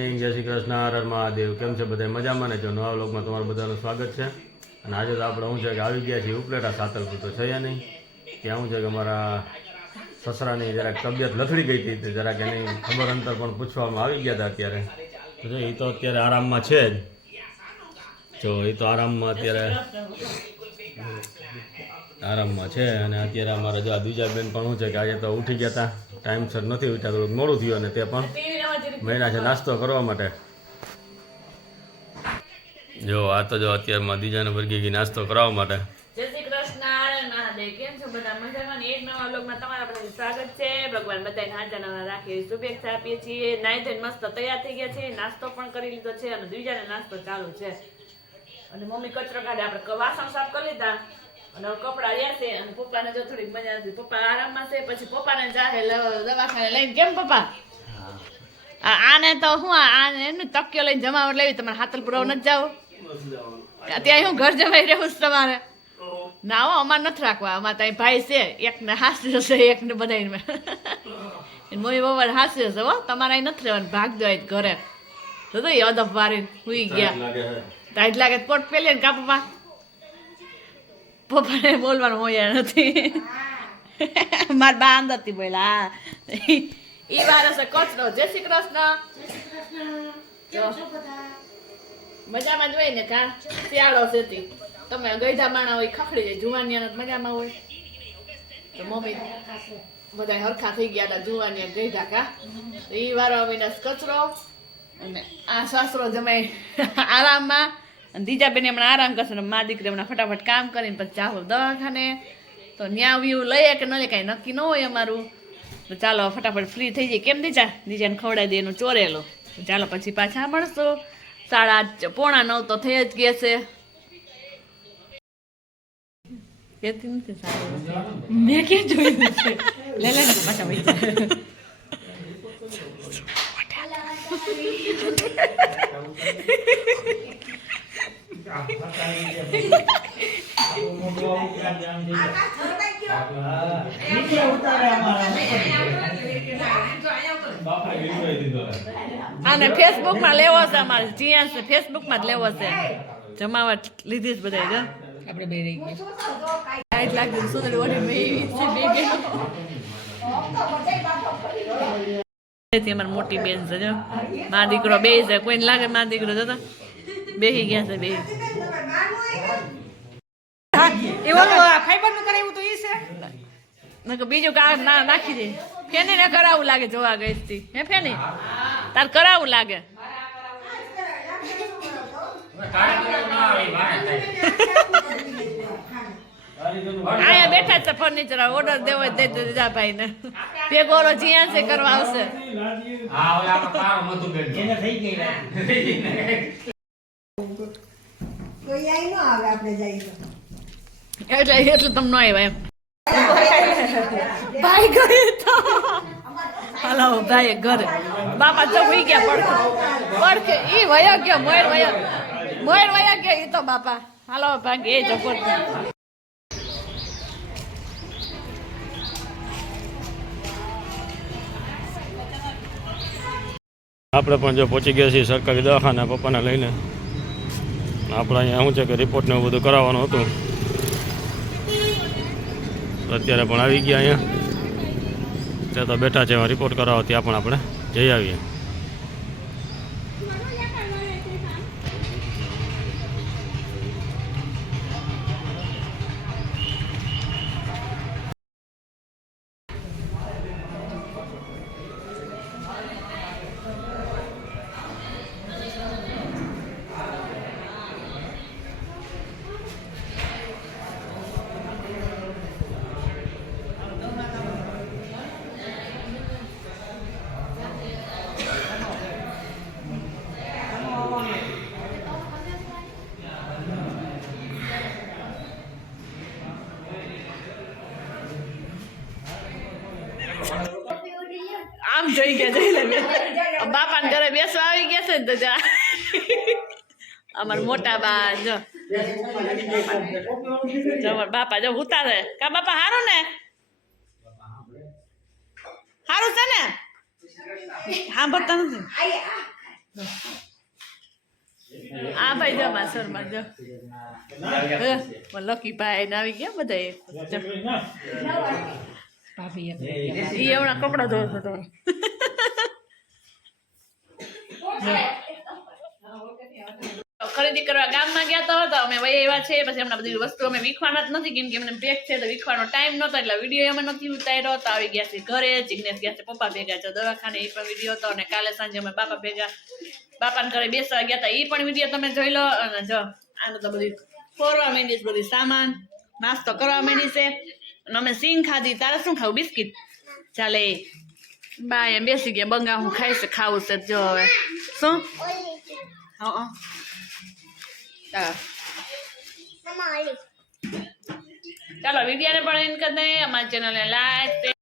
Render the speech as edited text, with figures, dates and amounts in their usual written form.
જય શ્રી કૃષ્ણ, હર હર મહાદેવ. કેમ છે બધા? મજામાં ને? જો નવા વ્લોગમાં તમારું બધાનું સ્વાગત છે. અને આજે તો આપણે શું છે કે આવી ગયા છીએ ઉપલેટા. સાતલપુર તો છે નહીં, ત્યાં શું છે કે મારા સસરાની જરાક તબિયત લથડી ગઈ હતી, જરાક એની ખબર અંતર પણ પૂછવામાં આવી ગયા હતા. અત્યારે તો જો એ તો અત્યારે આરામમાં છે જ. જો એ તો આરામમાં અત્યારે છે. અને અત્યારે અમારા જો આ બીજા બેન પણ શું છે કે આજે તો ઉઠી ગયા હતા, ટાઈમસર નથી ઉઠ્યા, થોડુંક મોડું થયું. અને તે પણ મહિના છે નાસ્તો કરવા માટે. જો આ તો જો અત્યારમાં દીજાને વર્ગી ગઈ નાસ્તો કરવા માટે. જય શ્રી કૃષ્ણ, મહાદેવ. કેમ છો બધા? મજામાં? એક નવા વ્લોગમાં તમારા બધાનું સ્વાગત છે. ભગવાન બધાને હાજર નવા રાખે શુભેચ્છા આપીએ છીએ. નાઈ ધોઈને મસ્ત તૈયાર થઈ ગયા છે, નાસ્તો પણ કરી લીધો છે અને બીજાને નાસ્તો ચાલુ છે. અને મમ્મી કચરો કાઢે, આપણે વાસણ સાફ કરી લીધા અને કપડા રહ્યા છે. અને પપ્પાને જો થોડીક મજા નથી, પપ્પા આરામમાં છે. પછી પપ્પાને જાહે દવાખાને લઈને. કેમ પપ્પા? આને તો હું આને એનું તકિયો લઈને જમાવટ લેવી. તમારે હાતલપુર નથી જાવ? અત્યારે હું ઘર જમાઈ રહ્યું છું તમારે? ના હો, અમારે નથી રાખવા. અમારે ત્યાં ભાઈ છે, એકને હાસ્ય છે, એકને બધાને મમ્મી પપ્પા હાસ્ય છે. હો, તમારે અહીં નથી રહેવાનું, ભાગ દો ઘરે. તો અદબ વારી સુઈ ગયા. ટાઈટ લાગે પોટ પેલી ને કા પપ્પા? પપ્પાને બોલવાનું હોય નથી. મારા બા અંદરથી બોલા ઈ વાર હશે કચરો. જય શ્રી કૃષ્ણ. મજામાં જ હોય ને? કા શિયાળો છે તમે ગઈઢા માણા હોય, ખખડી જાય. જુવાનિયા મજામાં હોય તો મમ્મી બધા હરખા થઈ ગયા હતા. જુવાનિયા ગઈઢા કા ઈ વારો મહિના કચરો. અને આ સાસરો જમાઈ આરામમાં. અને બીજા બેન હમણાં આરામ કરશે ને મા દીકરી હમણાં ફટાફટ કામ કરીને પછી ચાલો દવાખાને. તો ન્યા વ્યૂ લઈએ કે ન લે કાંઈ નક્કી ન હોય અમારું. તો ચાલો ફટાફટ ફ્રી થઈ જાય. કેમ દીજાને ખવડાવી દે એનું ચોરેલો. ચાલો પછી પાછા મળશો. 8:30 પોણા 9 તો થઈ જ ગયા છે. મેં ક્યાં જોયું છે? લે પાછા આને ફેસબુક માં લેવો છે. અમારે જીયા છે ફેસબુક માં જ લેવો છે. જમાવટ લીધી જ બધા. જો આપણે બે રહી ગયા. લાગે સુંદરી ઓઢી અમારી મોટી બેન છે. જો મા દીકરો બે છે. કોઈને લાગે મા દીકરો જતા બેસી ગયા છે. બે બીજું કાર નાખી દે. ફેની ને કરાવું લાગે. જોવા ગઈ હતી હે ફેની? તાર કરાવું લાગે. આયા બેઠા છે ફર્નિચર ઓર્ડર દેવો દે દીધા ભાઈ ને. ભેગોરો જીયા છે કરવા આવશે. એટલે તમને આવ્યા એમ ભાઈ ગયે તો હાલો ભાઈ ઘરે. બાપા તો હોઈ ગયા પડખે ઈ વયો ગયો. મોર વયો ગયો ઈ તો બાપા. હાલો ભાઈ એ જપોટ. આપણે પણ જો પહોંચી ગયા છીએ સરકારી દવાખાને પપ્પાને લઈને. આપણે અહીંયા શું છે કે રિપોર્ટને એવું બધું કરાવવાનું હતું. અત્યારે પણ આવી ગયા અહીંયા. ત્યાં તો બેઠા છે રિપોર્ટ કરાવો. ત્યાં પણ આપણે જઈ આવીએ. આમ જોઈ ગયા જઈ લે. બાપા ને ઘરે બેસવા આવી ગયા છે ને તો અમાર મોટા બા જો બાપા જો ઉતારે. કા બાપા હારું ને? સારું છે ને? સાંભળતા નથી. આ ભાઈ જો માસરમાં જો લકી ભાઈ ને આવી ગયા બધા ભાભી એ હમણાં કપડા ધોતો હતો ખરીદી કરવા ગામમાં ગયા તો અમે વહી એવા છે પછી હમણાં બધી વસ્તુ અમે વીખવાના જ નથી કેમ કે અમને પેક છે તો વીખવાનો ટાઈમ નહોતો એટલે વિડીયો અમે નથી ઉતાર્યો તો આવી ગયા છે ઘરે જિગ્નેશ ગયા છે પપ્પા ભેગા છે દવાખાને એ પણ વિડીયો હતો અને કાલે સાંજે અમે બાપાને ઘરે બેસવા ગયા હતા એ પણ વિડીયો તમે જોઈ લો અને જો આને તો બધી ફોરવા માંડી છે બધી સામાન નાસ્તો કરવા માંડી છે અને અમે સિંગ ખાધી તારે શું ખાવું બિસ્કિટ ચાલે બા એમ બેસી ગયા બંગા હું ખાઈશ ખાવું છે જો હવે શું હા ચાલો વિડીયોને પણ એન્ડ કરી દઈએ અમારી ચેનલને લાઈક